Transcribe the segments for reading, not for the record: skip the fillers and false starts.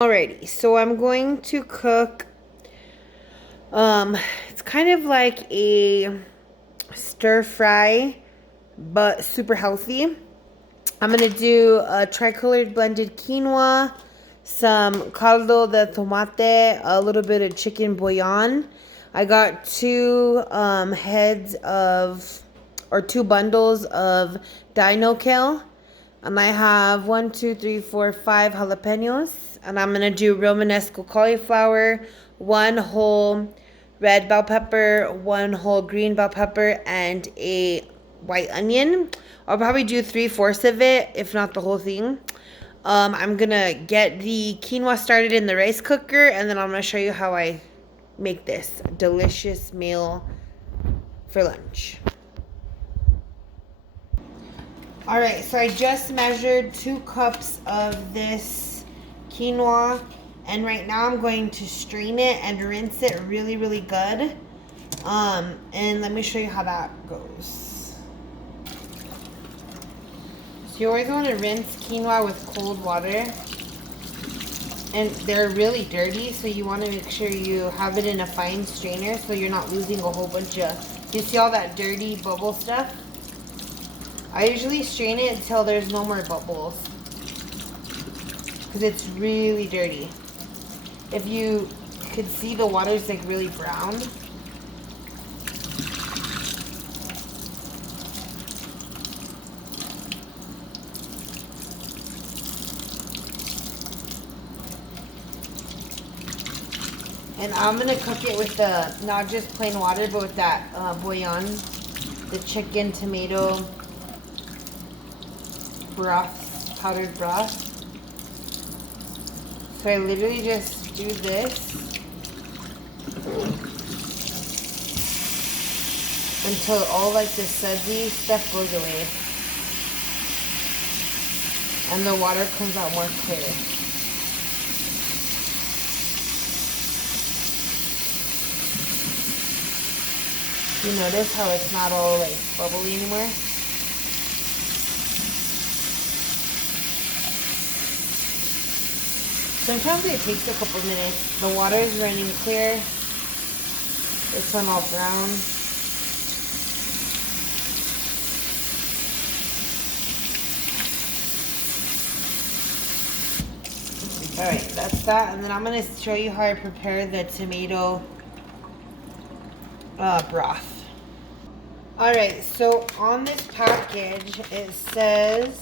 Alrighty, so I'm going to cook, it's kind of like a stir fry, but super healthy. I'm gonna do a tricolored blended quinoa, some caldo de tomate, a little bit of chicken bouillon. I got two two bundles of Dino kale. And I have 5 jalapenos. And I'm gonna do Romanesco cauliflower, one whole red bell pepper, one whole green bell pepper, and a white onion. I'll probably do 3/4 of it, if not the whole thing. I'm gonna get the quinoa started in the rice cooker, and then I'm gonna show you how I make this delicious meal for lunch. All right, so I just measured 2 cups of this quinoa, and right now I'm going to strain it and rinse it really, really good. And let me show you how that goes. So you always want to rinse quinoa with cold water, and they're really dirty, so you want to make sure you have it in a fine strainer so you're not losing a whole bunch of, you see all that dirty bubble stuff? I usually strain it until there's no more bubbles, because it's really dirty. If you could see, the water's like really brown. And I'm gonna cook it with not just plain water, but with that bouillon, the chicken tomato broth, powdered broth. So I literally just do this until all like the sudsy stuff goes away and the water comes out more clear. You notice how it's not all like bubbly anymore? Sometimes it takes a couple minutes. The water is running clear. This one all brown. Alright, that's that. And then I'm going to show you how I prepare the tomato broth. Alright, so on this package it says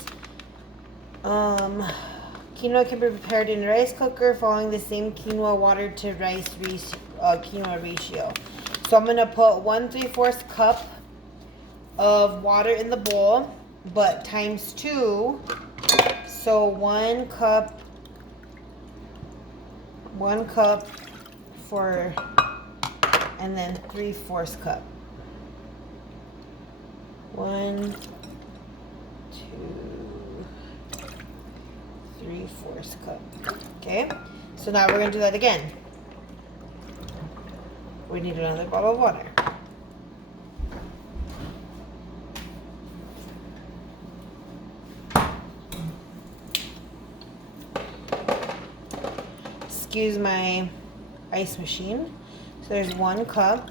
quinoa can be prepared in a rice cooker following the same quinoa water to rice quinoa ratio. So I'm going to put 1/3 cup of water in the bowl, but times 2. So 1 cup for, and then 3/4 cup. 1, 2, 3/4 cup. Okay, so now we're gonna do that again. We need another bottle of water. Excuse my ice machine. So there's 1 cup,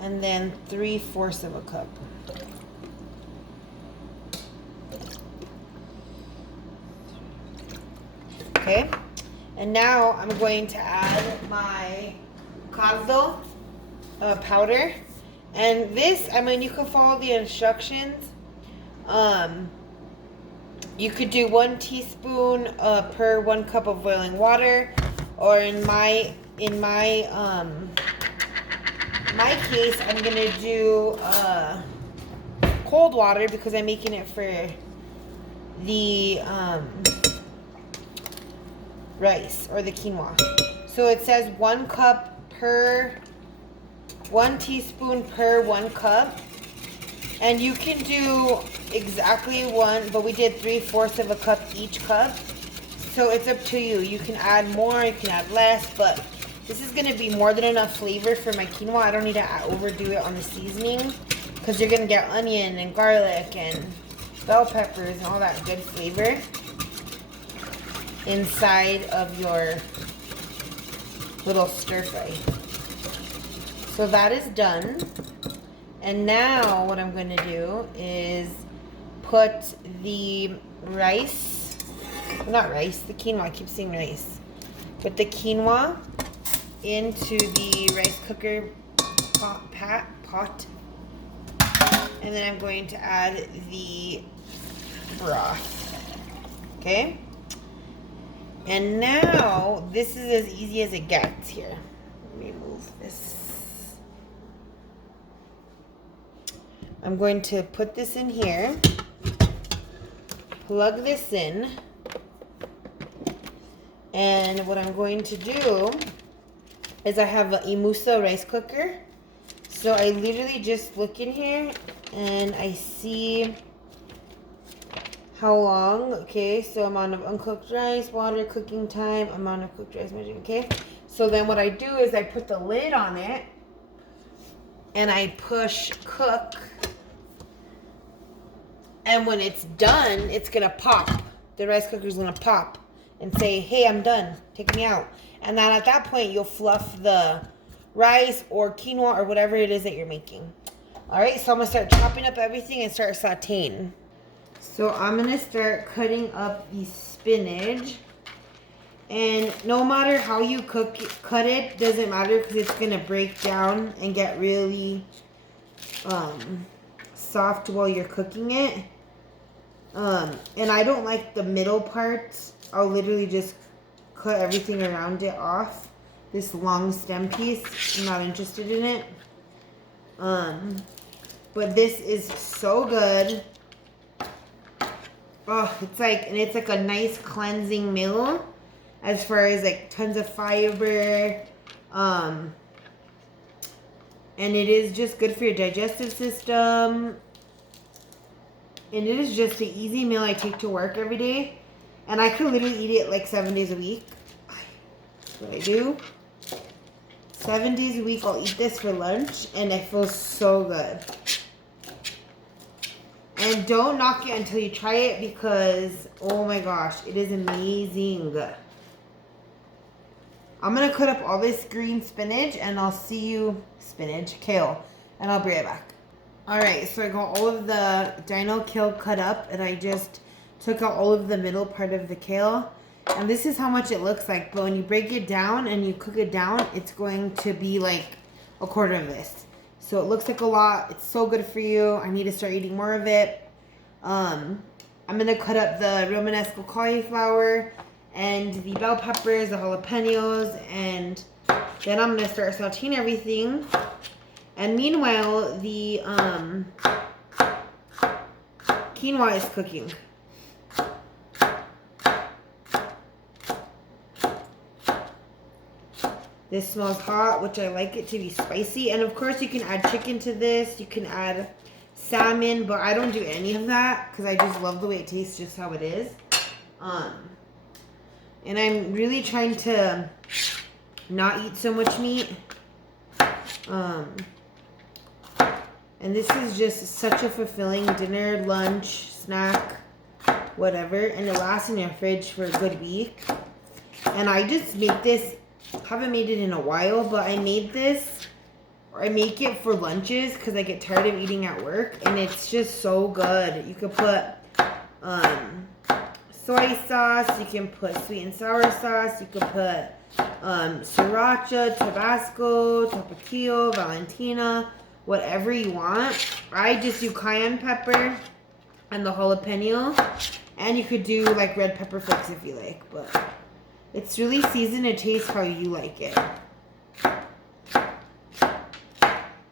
and then 3/4 of a cup. Okay, and now I'm going to add my caldo powder. And this, I mean, you can follow the instructions. You could do 1 teaspoon per 1 cup of boiling water, or in my case, I'm gonna do cold water because I'm making it for the rice or the quinoa. So it says 1 teaspoon per 1 cup, and you can do exactly 1, but we did 3/4 of a cup each cup. So it's up to you. You can add more, you can add less, but this is gonna be more than enough flavor for my quinoa. I don't need to overdo it on the seasoning, because you're gonna get onion and garlic and bell peppers and all that good flavor. inside of your little stir fry. So that is done. And now what I'm going to do is put the rice, not rice, the quinoa, I keep saying rice. Put the quinoa into the rice cooker pot. And then I'm going to add the broth. Okay? And now, this is as easy as it gets here. Let me move this. I'm going to put this in here. Plug this in. And what I'm going to do is I have an Imusa rice cooker. So I literally just look in here and I see how long. Okay, so amount of uncooked rice, water, cooking time, amount of cooked rice measured. Okay, so then what I do is I put the lid on it and I push cook. And when it's done, it's gonna pop. The rice cooker's gonna pop and say, hey, I'm done, take me out. And then at that point, you'll fluff the rice or quinoa or whatever it is that you're making. All right, so I'm gonna start chopping up everything and start sauteing. So I'm gonna start cutting up the spinach. And no matter how you cut it, doesn't matter because it's gonna break down and get really soft while you're cooking it. And I don't like the middle parts. I'll literally just cut everything around it off. This long stem piece, I'm not interested in it. But this is so good. Oh, it's like a nice cleansing meal as far as like tons of fiber. And it is just good for your digestive system. And it is just an easy meal I take to work every day. And I could literally eat it like 7 days a week. That's what I do. 7 days a week I'll eat this for lunch and it feels so good. And don't knock it until you try it because, oh my gosh, it is amazing. I'm going to cut up all this green spinach and I'll see you, kale, and I'll be right back. Alright, so I got all of the Dino kale cut up and I just took out all of the middle part of the kale. And this is how much it looks like, but when you break it down and you cook it down, it's going to be like a quarter of this. So it looks like a lot. It's so good for you. I need to start eating more of it. I'm going to cut up the Romanesco cauliflower and the bell peppers, the jalapenos, and then I'm going to start sauteing everything. And meanwhile, the quinoa is cooking. This smells hot, which I like it to be spicy. And of course, you can add chicken to this. You can add salmon, but I don't do any of that because I just love the way it tastes just how it is. And I'm really trying to not eat so much meat. And this is just such a fulfilling dinner, lunch, snack, whatever. And it lasts in your fridge for a good week. And I just make this, haven't made it in a while, but I made this, or I make it for lunches because I get tired of eating at work. And it's just so good. You could put soy sauce, you can put sweet and sour sauce, you could put sriracha, Tabasco, Tapatio, Valentina, whatever you want. I just do cayenne pepper and the jalapeno. And you could do like red pepper flakes if you like. But it's really seasoned to taste how you like it.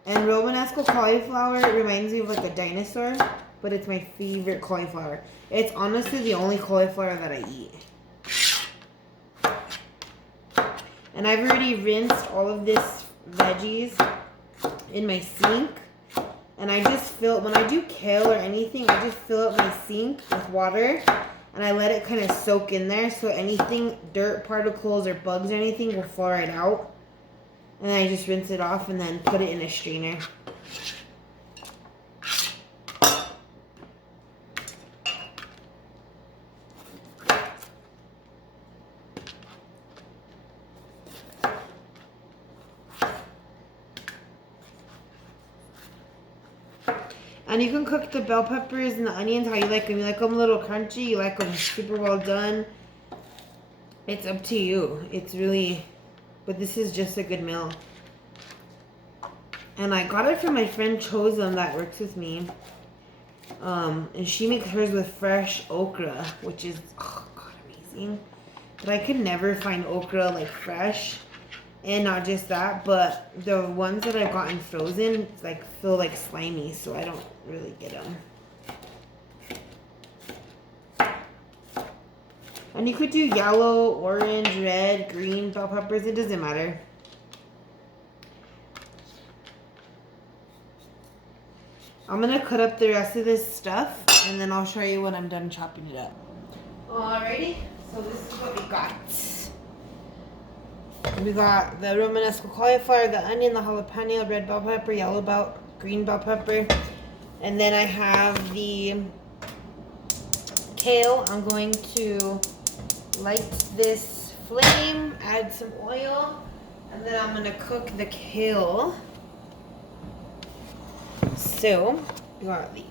And Romanesco cauliflower reminds me of like a dinosaur. But it's my favorite cauliflower. It's honestly the only cauliflower that I eat. And I've already rinsed all of this veggies in my sink. And I just fill, when I do kale or anything, I just fill up my sink with water. And I let it kind of soak in there. So anything, dirt particles or bugs or anything will fall right out. And then I just rinse it off and then put it in a strainer. And you can cook the bell peppers and the onions how you like them. You like them a little crunchy, you like them super well done. It's up to you. It's really, but this is just a good meal. And I got it from my friend Chosen that works with me. And she makes hers with fresh okra, which is, oh God, amazing. But I could never find okra like fresh. And not just that, but the ones that I've gotten frozen like feel like slimy, so I don't really get them. And you could do yellow, orange, red, green bell peppers. It doesn't matter. I'm gonna cut up the rest of this stuff, and then I'll show you when I'm done chopping it up. Alrighty, so this is what we got. We got the Romanesco cauliflower, the onion, the jalapeno, red bell pepper, yellow bell, green bell pepper. And then I have the kale. I'm going to light this flame, add some oil, and then I'm going to cook the kale. So, we got these.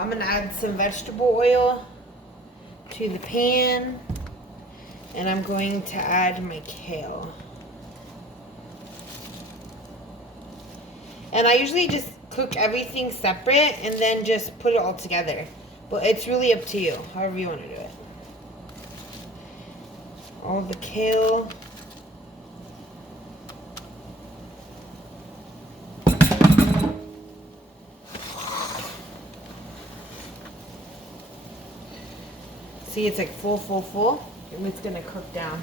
I'm going to add some vegetable oil to the pan, and I'm going to add my kale. And I usually just cook everything separate and then just put it all together. But it's really up to you, however you want to do it. All the kale. See, it's like full, and it's gonna cook down.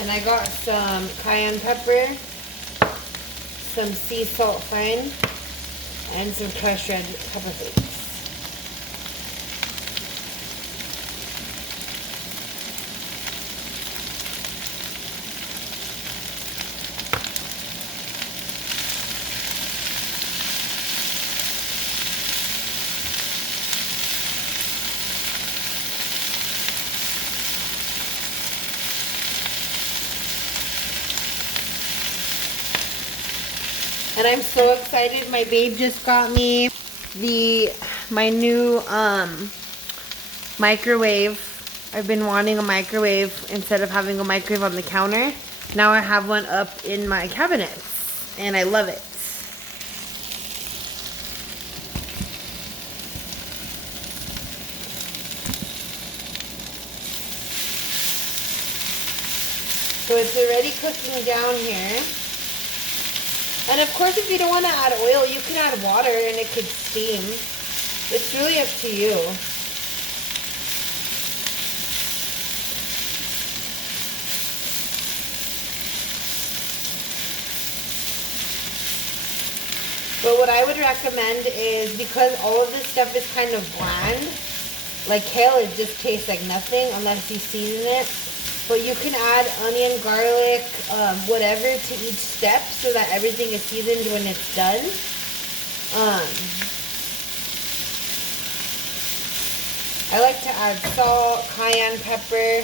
And I got some cayenne pepper, some sea salt fine, and some crushed red pepper flakes. And I'm so excited. My babe just got me my new microwave. I've been wanting a microwave instead of having a microwave on the counter. Now I have one up in my cabinets, and I love it. So it's already cooking down here. And of course, if you don't want to add oil, you can add water and it could steam. It's really up to you. But what I would recommend is, because all of this stuff is kind of bland, like kale, it just tastes like nothing unless you season it. But you can add onion, garlic, whatever to each step so that everything is seasoned when it's done. I like to add salt, cayenne pepper.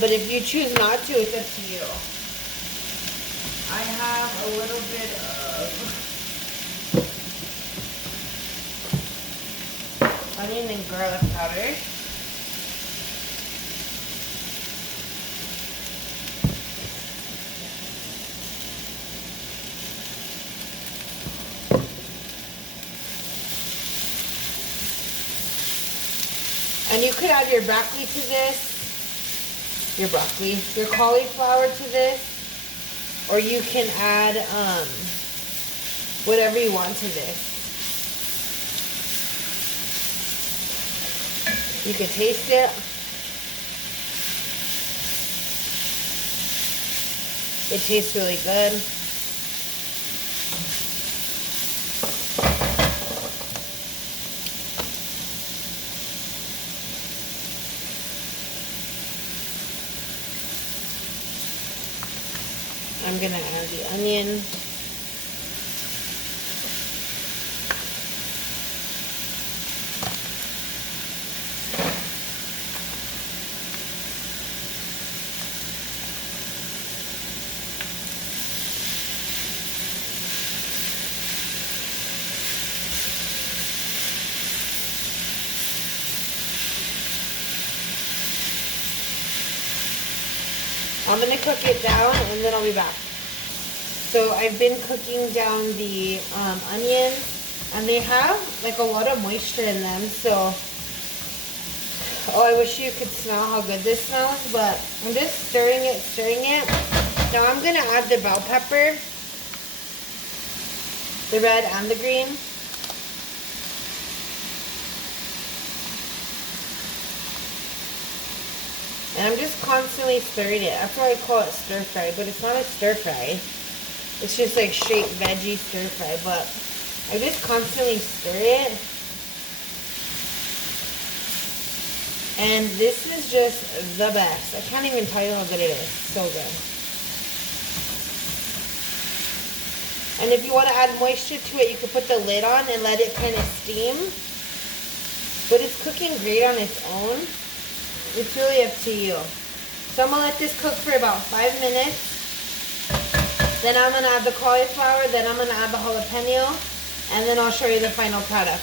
But if you choose not to, it's up to you. I have a little bit of onion and garlic powder. you could add your broccoli to this. Your cauliflower to this. Or you can add whatever you want to this. You can taste it. It tastes really good. I'm gonna add the onion. I'm going to cook it down and then I'll be back. So I've been cooking down the onions, and they have like a lot of moisture in them. So, oh, I wish you could smell how good this smells, but I'm just stirring it. Now I'm going to add the bell pepper, the red and the green. And I'm just constantly stirring it. That's why I call it stir fry, but it's not a stir fry. It's just like straight veggie stir fry, but I just constantly stir it. And this is just the best. I can't even tell you how good it is. So good. And if you want to add moisture to it, you can put the lid on and let it kind of steam. But it's cooking great on its own. It's really up to you. So I'm going to let this cook for about 5 minutes. Then I'm going to add the cauliflower. Then I'm going to add the jalapeno. And then I'll show you the final product.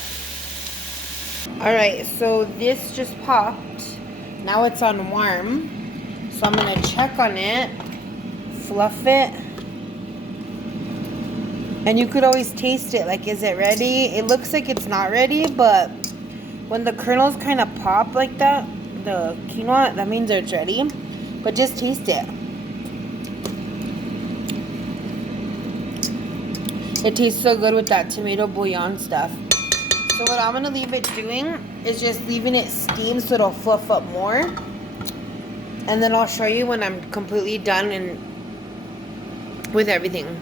Alright, so this just popped. Now it's on warm. So I'm going to check on it. Fluff it. And you could always taste it. Like, is it ready? It looks like it's not ready, but when the kernels kind of pop like that, the quinoa, that means it's ready. But just taste it. It tastes so good with that tomato bouillon stuff. So what I'm gonna leave it doing is just leaving it steam so it'll fluff up more. And then I'll show you when I'm completely done and with everything.